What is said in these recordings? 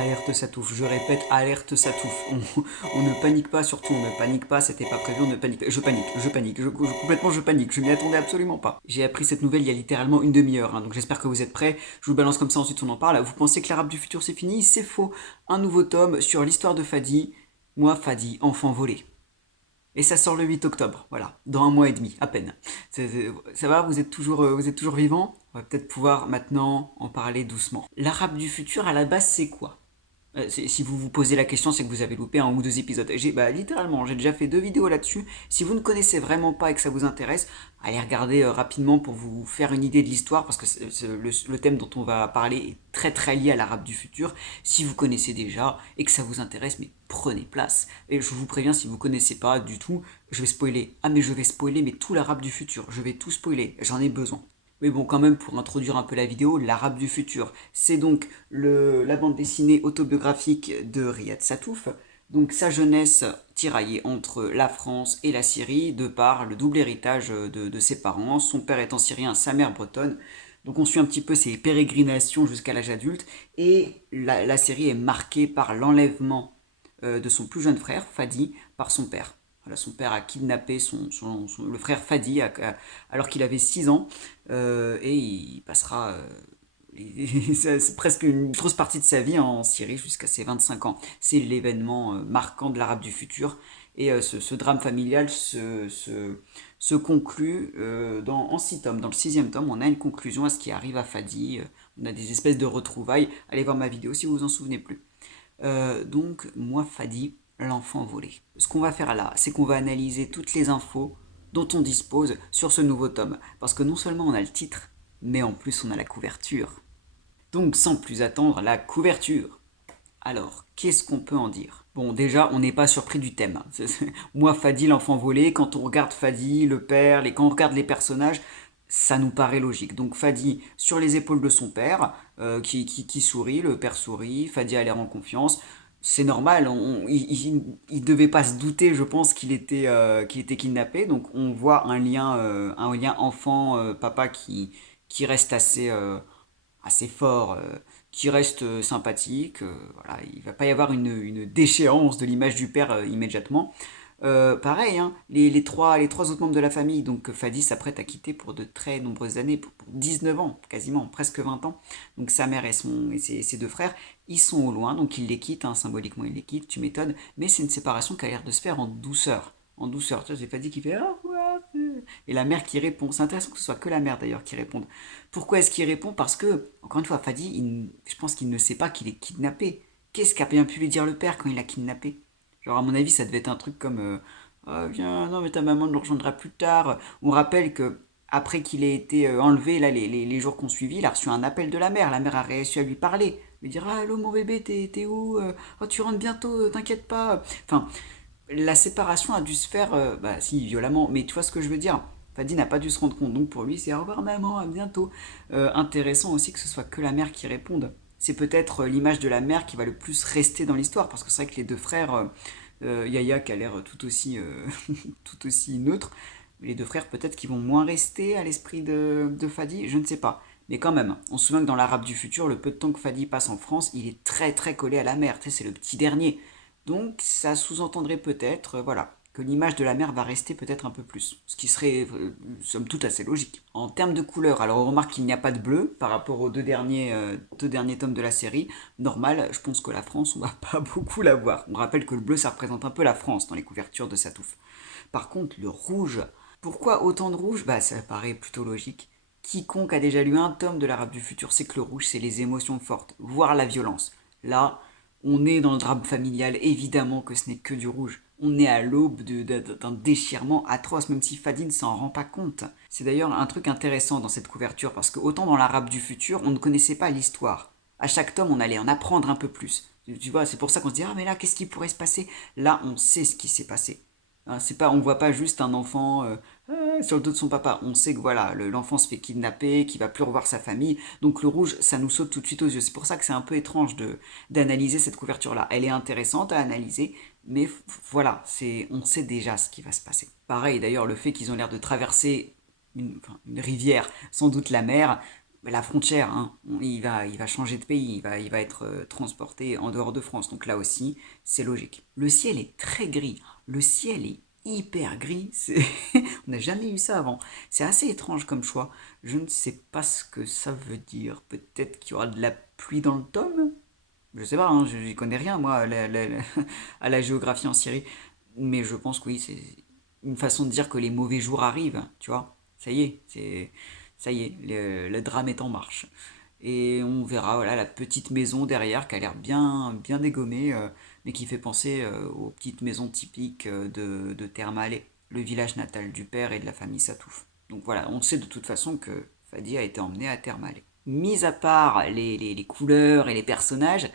Alerte Satouf, je répète, alerte Satouf. On ne panique pas, surtout on ne panique pas, c'était pas prévu, on ne panique pas. Complètement je panique, je m'y attendais absolument pas. J'ai appris cette nouvelle il y a littéralement une demi-heure, donc j'espère que vous êtes prêts. Je vous balance comme ça, ensuite on en parle. Vous pensez que l'Arabe du futur c'est fini? C'est faux. Un nouveau tome sur l'histoire de Fadi. Moi, Fadi, enfant volé. Et ça sort le 8 octobre, voilà, dans un mois et demi, à peine. Ça va, vous êtes toujours vivant? On va peut-être pouvoir maintenant en parler doucement. L'Arabe du futur, à la base, c'est quoi? Si vous vous posez la question, c'est que vous avez loupé un ou deux épisodes. Littéralement, j'ai déjà fait deux vidéos là-dessus. Si vous ne connaissez vraiment pas et que ça vous intéresse, allez regarder rapidement pour vous faire une idée de l'histoire, parce que le thème dont on va parler est très très lié à l'Arabe du futur. Si vous connaissez déjà et que ça vous intéresse, mais prenez place. Et je vous préviens, si vous connaissez pas du tout, je vais spoiler. Ah mais je vais spoiler, mais tout l'Arabe du futur. Je vais tout spoiler. J'en ai besoin. Mais bon, quand même, pour introduire un peu la vidéo, l'Arabe du futur, c'est donc la bande dessinée autobiographique de Riyad Satouf. Donc sa jeunesse tiraillée entre la France et la Syrie, de par le double héritage de ses parents, son père étant syrien, sa mère bretonne. Donc on suit un petit peu ses pérégrinations jusqu'à l'âge adulte, et la série est marquée par l'enlèvement de son plus jeune frère, Fadi, par son père. Voilà, son père a kidnappé le frère Fadi alors qu'il avait 6 ans, et il passera c'est presque une grosse partie de sa vie en Syrie jusqu'à ses 25 ans. C'est l'événement marquant de l'Arabe du futur. Et ce drame familial se conclut en 6 tomes. Dans le sixième tome, on a une conclusion à ce qui arrive à Fadi. On a des espèces de retrouvailles. Allez voir ma vidéo si vous vous en souvenez plus. Donc, moi, Fadi, l'enfant volé. Ce qu'on va faire là, c'est qu'on va analyser toutes les infos dont on dispose sur ce nouveau tome. Parce que non seulement on a le titre, mais en plus on a la couverture. Donc, sans plus attendre, la couverture. Alors, qu'est-ce qu'on peut en dire? Bon, déjà, on n'est pas surpris du thème. Moi, Fadi, l'enfant volé, quand on regarde Fadi, le père, quand on regarde les personnages, ça nous paraît logique. Donc Fadi sur les épaules de son père, qui sourit, le père sourit, Fadi a l'air en confiance. C'est normal, il devait pas se douter, je pense, qu'il était kidnappé. Donc on voit un lien enfant-papa qui reste assez fort, qui reste sympathique. Voilà, il va pas y avoir une déchéance de l'image du père immédiatement. Pareil, hein, les trois autres membres de la famille, donc Fadi s'apprête à quitter pour de très nombreuses années, pour 19 ans, quasiment, presque 20 ans. Donc sa mère et ses deux frères, ils sont au loin, donc il les quitte, hein, symboliquement il les quitte, tu m'étonnes, mais c'est une séparation qui a l'air de se faire en douceur. En douceur, tu vois, j'ai Fadi qui fait ah, ouais, et la mère qui répond. C'est intéressant que ce soit que la mère d'ailleurs qui réponde. Pourquoi est-ce qu'il répond? Parce que, encore une fois, Fadi, je pense qu'il ne sait pas qu'il est kidnappé. Qu'est-ce qu'a bien pu lui dire le père quand il l'a kidnappé? Genre, à mon avis, ça devait être un truc comme ah, viens, non, mais ta maman ne le rejoindra plus tard. On rappelle que après qu'il ait été enlevé, là, les jours qu'on suivi, il a reçu un appel de la mère. La mère a réussi à lui parler. Lui dire ah, allô, mon bébé, t'es où? Oh, tu rentres bientôt, t'inquiète pas. Enfin, la séparation a dû se faire, bah, si, violemment. Mais tu vois ce que je veux dire? Fadi n'a pas dû se rendre compte. Donc, pour lui, c'est au revoir, maman, à bientôt. Intéressant aussi que ce soit que la mère qui réponde. C'est peut-être l'image de la mère qui va le plus rester dans l'histoire, parce que c'est vrai que les deux frères, Yaya qui a l'air tout aussi neutre, les deux frères peut-être qui vont moins rester à l'esprit de Fadi, je ne sais pas. Mais quand même, on se souvient que dans l'Arabe du futur, le peu de temps que Fadi passe en France, il est très très collé à la mère, tu sais, c'est le petit dernier. Donc ça sous-entendrait peut-être, voilà, que l'image de la mère va rester peut-être un peu plus, ce qui serait somme toute assez logique. En termes de couleur, alors on remarque qu'il n'y a pas de bleu par rapport aux deux derniers tomes de la série. Normal, je pense que la France, on va pas beaucoup la voir. On rappelle que le bleu, ça représente un peu la France dans les couvertures de Satouf. Par contre, le rouge, pourquoi autant de rouge? Bah ça paraît plutôt logique. Quiconque a déjà lu un tome de l'Arabe du futur sait que le rouge, c'est les émotions fortes, voire la violence. Là, on est dans le drame familial, évidemment que ce n'est que du rouge. On est à l'aube d'un déchirement atroce, même si Fadi ne s'en rend pas compte. C'est d'ailleurs un truc intéressant dans cette couverture, parce que autant dans l'Arabe du futur, on ne connaissait pas l'histoire. À chaque tome, on allait en apprendre un peu plus. Tu vois, c'est pour ça qu'on se dit, ah mais là, qu'est-ce qui pourrait se passer? Là, on sait ce qui s'est passé. Hein, c'est pas, on voit pas juste un enfant sur le dos de son papa. On sait que voilà, l'enfant se fait kidnapper, qu'il va plus revoir sa famille. Donc le rouge, ça nous saute tout de suite aux yeux. C'est pour ça que c'est un peu étrange d'analyser cette couverture-là. Elle est intéressante à analyser, mais voilà, on sait déjà ce qui va se passer. Pareil, d'ailleurs, le fait qu'ils ont l'air de traverser une rivière, sans doute la mer, la frontière, hein, il va changer de pays, il va être transporté en dehors de France. Donc là aussi, c'est logique. Le ciel est très gris. Le ciel est hyper gris. On n'a jamais eu ça avant. C'est assez étrange comme choix. Je ne sais pas ce que ça veut dire. Peut-être qu'il y aura de la pluie dans le tome. Je sais pas, hein, je n'y connais rien, moi, à la géographie en Syrie. Mais je pense que oui, c'est une façon de dire que les mauvais jours arrivent, tu vois. Ça y est, le drame est en marche. Et on verra, voilà, la petite maison derrière qui a l'air bien, bien dégommée, mais qui fait penser aux petites maisons typiques de Termalé, le village natal du père et de la famille Satouf. Donc voilà, on sait de toute façon que Fadi a été emmené à Termalé. Mis à part les couleurs et les personnages,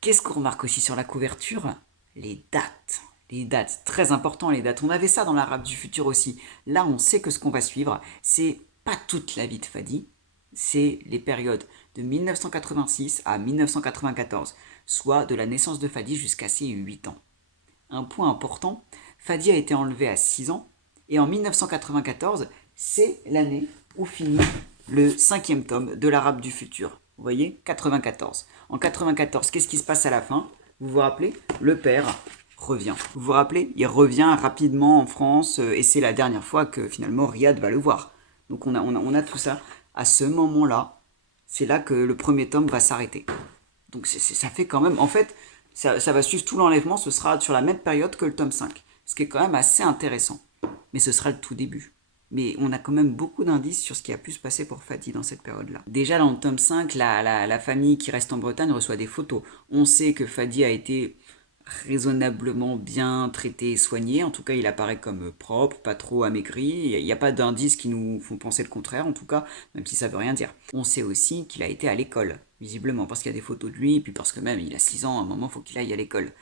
qu'est-ce qu'on remarque aussi sur la couverture? Les dates. Les dates, très important les dates. On avait ça dans l'Arabe du futur aussi. Là, on sait que ce qu'on va suivre, c'est pas toute la vie de Fadi, c'est les périodes de 1986 à 1994, soit de la naissance de Fadi jusqu'à ses 8 ans. Un point important, Fadi a été enlevé à 6 ans, et en 1994, c'est l'année où finit le cinquième tome de l'Arabe du futur. Vous voyez, 94. En 94, qu'est-ce qui se passe à la fin? Vous vous rappelez? Le père revient. Vous vous rappelez? Il revient rapidement en France et c'est la dernière fois que finalement Riyad va le voir. Donc on a tout ça. À ce moment-là, c'est là que le premier tome va s'arrêter. Donc ça fait quand même... En fait, ça va suivre tout l'enlèvement, ce sera sur la même période que le tome 5. Ce qui est quand même assez intéressant. Mais ce sera le tout début. Mais on a quand même beaucoup d'indices sur ce qui a pu se passer pour Fadi dans cette période-là. Déjà dans le tome 5, la famille qui reste en Bretagne reçoit des photos. On sait que Fadi a été raisonnablement bien traité et soigné. En tout cas, il apparaît comme propre, pas trop amaigri. Il n'y a pas d'indices qui nous font penser le contraire, en tout cas, même si ça veut rien dire. On sait aussi qu'il a été à l'école, visiblement, parce qu'il y a des photos de lui, et puis parce que même il a 6 ans, à un moment, il faut qu'il aille à l'école.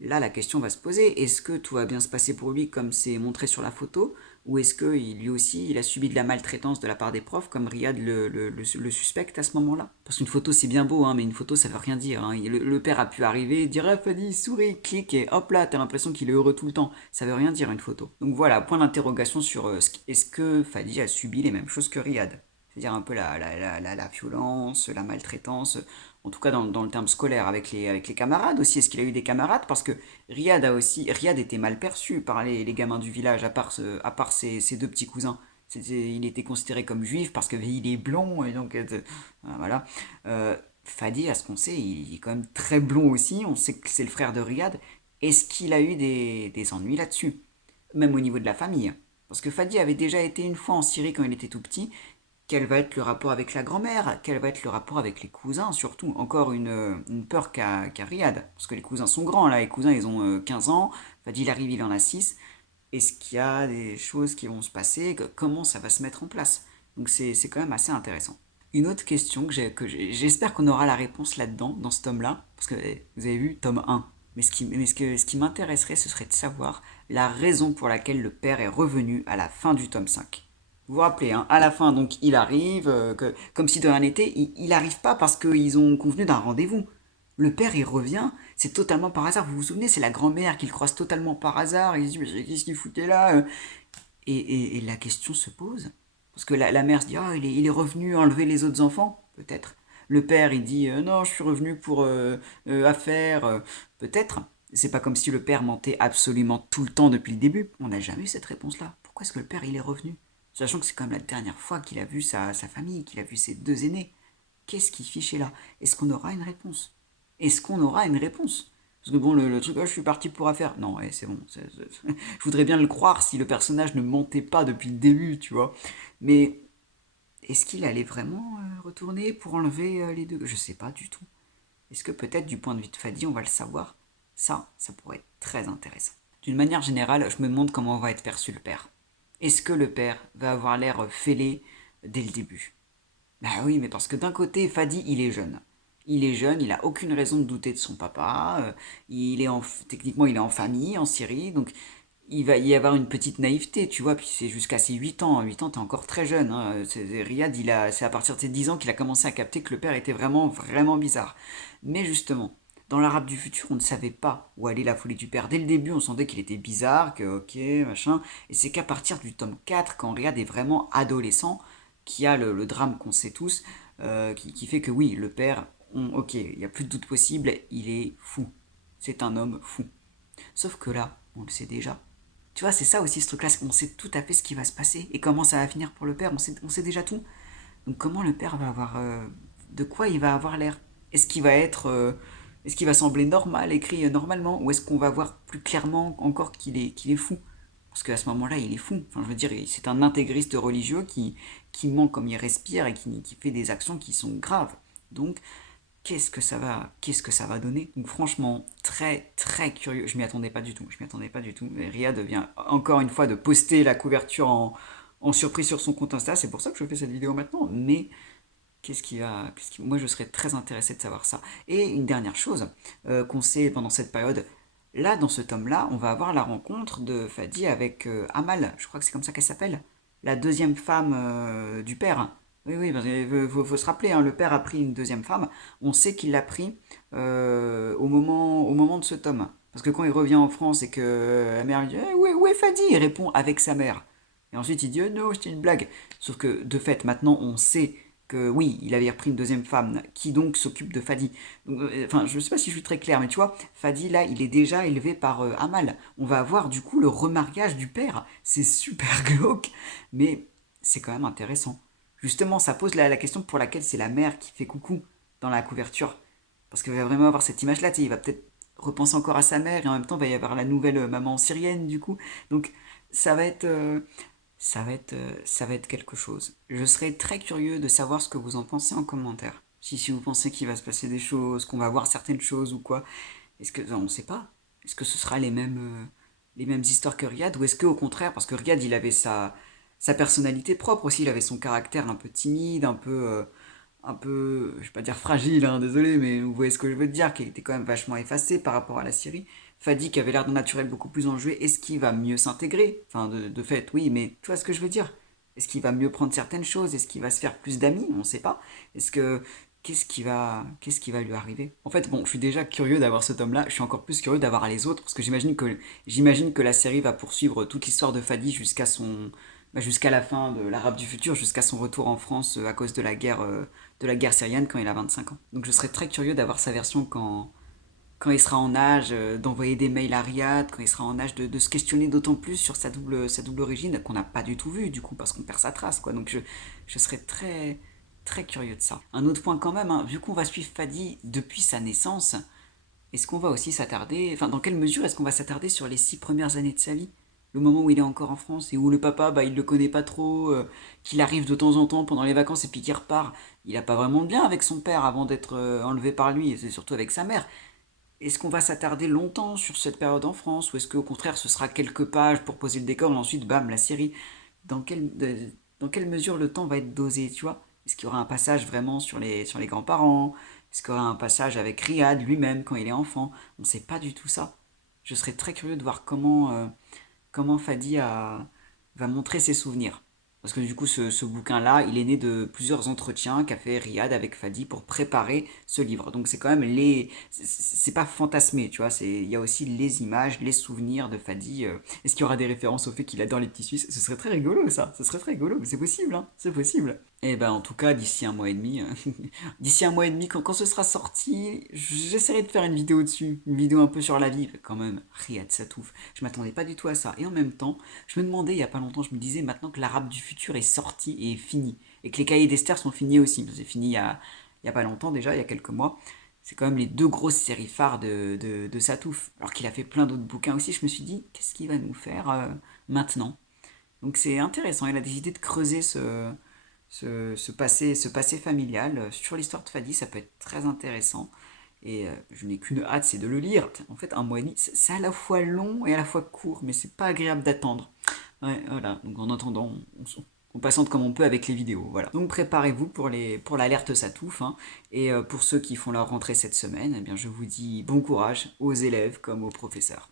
Là, la question va se poser, est-ce que tout va bien se passer pour lui comme c'est montré sur la photo, ou est-ce que lui aussi, il a subi de la maltraitance de la part des profs, comme Riyad le suspecte à ce moment-là? Parce qu'une photo, c'est bien beau, hein, mais une photo, ça veut rien dire. Hein. Le père a pu arriver, dire « Ah, Fadi, souris, clique », et hop là, t'as l'impression qu'il est heureux tout le temps. Ça veut rien dire, une photo. Donc voilà, point d'interrogation sur est-ce que Fadi a subi les mêmes choses que Riyad? C'est-à-dire un peu la violence, la maltraitance, en tout cas dans le terme scolaire, avec les camarades aussi. Est-ce qu'il a eu des camarades? Parce que Riyad était mal perçu par les gamins du village, à part ses deux petits cousins. Il était considéré comme juif parce qu'il est blond, et donc voilà. Fadi, à ce qu'on sait, il est quand même très blond aussi, on sait que c'est le frère de Riyad. Est-ce qu'il a eu des ennuis là-dessus? Même au niveau de la famille. Parce que Fadi avait déjà été une fois en Syrie quand il était tout petit. Quel va être le rapport avec la grand-mère? Quel va être le rapport avec les cousins? Surtout, encore une peur qu'a Riyad. Parce que les cousins sont grands, là. Les cousins, ils ont 15 ans. Fadi, il arrive, il en a 6. Est-ce qu'il y a des choses qui vont se passer? Comment ça va se mettre en place? Donc c'est quand même assez intéressant. Une autre question j'espère qu'on aura la réponse là-dedans, dans ce tome-là. Parce que vous avez vu, tome 1. Mais ce qui m'intéresserait, ce serait de savoir la raison pour laquelle le père est revenu à la fin du tome 5. Vous vous rappelez, hein, à la fin, donc, il arrive, comme si de rien n'était, il arrive pas parce qu'ils ont convenu d'un rendez-vous. Le père, il revient, c'est totalement par hasard. Vous vous souvenez, c'est la grand-mère qui le croise totalement par hasard. Il se dit, mais qu'est-ce qu'il foutait là? Et la question se pose. Parce que la mère se dit, ah, il est revenu enlever les autres enfants, peut-être. Le père, il dit, non, je suis revenu pour affaires, peut-être. C'est pas comme si le père mentait absolument tout le temps depuis le début. On n'a jamais eu cette réponse-là. Pourquoi est-ce que le père, il est revenu? Sachant que c'est quand même la dernière fois qu'il a vu sa famille, qu'il a vu ses deux aînés. Qu'est-ce qu'il fichait là? Est-ce qu'on aura une réponse? Est-ce qu'on aura une réponse? Parce que bon, le truc, oh, je suis parti pour affaire. Non, ouais, c'est bon. Je voudrais bien le croire si le personnage ne mentait pas depuis le début, tu vois. Mais est-ce qu'il allait vraiment retourner pour enlever les deux? Je sais pas du tout. Est-ce que peut-être du point de vue de Fadi, on va le savoir? Ça pourrait être très intéressant. D'une manière générale, je me demande comment va être perçu le père. Est-ce que le père va avoir l'air fêlé dès le début? Bah oui, mais parce que d'un côté, Fadi, il est jeune. Il est jeune, il a aucune raison de douter de son papa. Techniquement, il est en famille, en Syrie, donc il va y avoir une petite naïveté, tu vois. Puis c'est jusqu'à ses 8 ans. 8 ans, t'es encore très jeune. Hein. Riyad, c'est à partir de ses 10 ans qu'il a commencé à capter que le père était vraiment, vraiment bizarre. Mais justement, dans l'Arabe du futur, on ne savait pas où allait la folie du père. Dès le début, on sentait qu'il était bizarre, que ok, machin. Et c'est qu'à partir du tome 4, quand Riyad est vraiment adolescent, qui a le drame qu'on sait tous, qui fait que oui, le père, ok, il n'y a plus de doute possible, il est fou. C'est un homme fou. Sauf que là, on le sait déjà. Tu vois, c'est ça aussi ce truc-là, on sait tout à fait ce qui va se passer et comment ça va finir pour le père, on sait déjà tout. Donc comment le père va avoir... de quoi il va avoir l'air? Est-ce qu'il va être... est-ce qu'il va sembler normal, écrit normalement, ou est-ce qu'on va voir plus clairement encore qu'il est fou? Parce qu'à ce moment-là, il est fou. Enfin, je veux dire, c'est un intégriste religieux qui ment comme il respire et qui fait des actions qui sont graves. Donc, qu'est-ce que ça va donner? Donc franchement, très très curieux. Je m'y attendais pas du tout. Je m'y attendais pas du tout. Et Riyad vient encore une fois de poster la couverture en surprise sur son compte Insta. C'est pour ça que je fais cette vidéo maintenant. Mais moi je serais très intéressé de savoir ça. Et une dernière chose qu'on sait pendant cette période. Là, dans ce tome-là, on va avoir la rencontre de Fadi avec Amal. Je crois que c'est comme ça qu'elle s'appelle. La deuxième femme du père. Oui, oui, parce qu'il faut se rappeler, hein, le père a pris une deuxième femme. On sait qu'il l'a pris au moment de ce tome. Parce que quand il revient en France et que la mère lui dit où est Fadi? Il répond avec sa mère. Et ensuite il dit non, c'était une blague. Sauf que de fait, maintenant on sait que oui, il avait repris une deuxième femme qui donc s'occupe de Fadi. Donc, enfin, je ne sais pas si je suis très clair, mais tu vois, Fadi là, il est déjà élevé par Amal. On va avoir du coup le remariage du père. C'est super glauque, mais c'est quand même intéressant. Justement, ça pose la question pour laquelle c'est la mère qui fait coucou dans la couverture. Parce qu'il va vraiment avoir cette image-là, il va peut-être repenser encore à sa mère et en même temps, il va y avoir la nouvelle maman syrienne du coup. Donc, ça va être, ça va être quelque chose. Je serais très curieux de savoir ce que vous en pensez en commentaire. Si vous pensez qu'il va se passer des choses, qu'on va voir certaines choses ou quoi. Est-ce que, non, on ne sait pas. Est-ce que ce sera les mêmes histoires que Riyad ou est-ce qu'au contraire, parce que Riyad il avait sa personnalité propre aussi, il avait son caractère un peu timide, un peu, je vais pas dire fragile, hein, désolé, mais vous voyez ce que je veux dire, qui était quand même vachement effacé par rapport à la Syrie. Fadi qui avait l'air d'un naturel beaucoup plus enjoué, est-ce qu'il va mieux s'intégrer? Enfin, de fait, oui, mais tu vois ce que je veux dire? Est-ce qu'il va mieux prendre certaines choses? Est-ce qu'il va se faire plus d'amis? On ne sait pas. Est-ce que qu'est-ce qui va lui arriver? En fait, bon, je suis déjà curieux d'avoir ce tome-là. Je suis encore plus curieux d'avoir les autres parce que j'imagine que la série va poursuivre toute l'histoire de Fadi jusqu'à la fin de l'Arabe du futur, jusqu'à son retour en France à cause de la guerre syrienne quand il a 25 ans. Donc je serais très curieux d'avoir sa version quand il sera en âge d'envoyer des mails à Riyad, quand il sera en âge de se questionner d'autant plus sur sa double origine qu'on n'a pas du tout vu du coup parce qu'on perd sa trace quoi. Donc je serais très très curieux de ça. Un autre point quand même, hein, vu qu'on va suivre Fadi depuis sa naissance, est-ce qu'on va aussi s'attarder, enfin dans quelle mesure est-ce qu'on va s'attarder sur les 6 premières années de sa vie? Le moment où il est encore en France et où le papa, bah, il le connaît pas trop, qu'il arrive de temps en temps pendant les vacances et puis qu'il repart. Il a pas vraiment de lien avec son père avant d'être enlevé par lui, et c'est surtout avec sa mère. Est-ce qu'on va s'attarder longtemps sur cette période en France ou est-ce qu'au contraire ce sera quelques pages pour poser le décor et ensuite bam la série? Dans quelle mesure le temps va être dosé, tu vois? Est-ce qu'il y aura un passage vraiment sur les grands-parents? Est-ce qu'il y aura un passage avec Riyad lui-même quand il est enfant? On ne sait pas du tout ça. Je serais très curieux de voir comment Fadi va montrer ses souvenirs. Parce que du coup, ce bouquin-là, il est né de plusieurs entretiens qu'a fait Riyad avec Fadi pour préparer ce livre. Donc c'est quand même c'est pas fantasmé, tu vois. Il y a aussi les images, les souvenirs de Fadi. Est-ce qu'il y aura des références au fait qu'il adore les petits Suisses? Ce serait très rigolo, ça. Ce serait très rigolo, mais c'est possible, hein. C'est possible. Et ben en tout cas, d'ici un mois et demi, d'ici un mois et demi, quand ce sera sorti, j'essaierai de faire une vidéo dessus. Une vidéo un peu sur la vie. Quand même, Riyad Satouf. Je m'attendais pas du tout à ça. Et en même temps, je me demandais il y a pas longtemps, je me disais maintenant que l'Arabe du futur est sorti et est fini. Et que les cahiers d'Esther sont finis aussi. C'est fini il y a pas longtemps déjà, il y a quelques mois. C'est quand même les deux grosses séries phares de Satouf. Alors qu'il a fait plein d'autres bouquins aussi, je me suis dit, qu'est-ce qu'il va nous faire maintenant? Donc c'est intéressant, il a décidé de creuser ce passé familial sur l'histoire de Fadi, ça peut être très intéressant. Et je n'ai qu'une hâte, c'est de le lire. En fait, un mois et demi, c'est à la fois long et à la fois court, mais c'est pas agréable d'attendre. Ouais, voilà. Donc en attendant, on patiente comme on peut avec les vidéos. Voilà. Donc préparez-vous pour l'alerte Satouf, hein. Et pour ceux qui font leur rentrée cette semaine, eh bien, je vous dis bon courage aux élèves comme aux professeurs.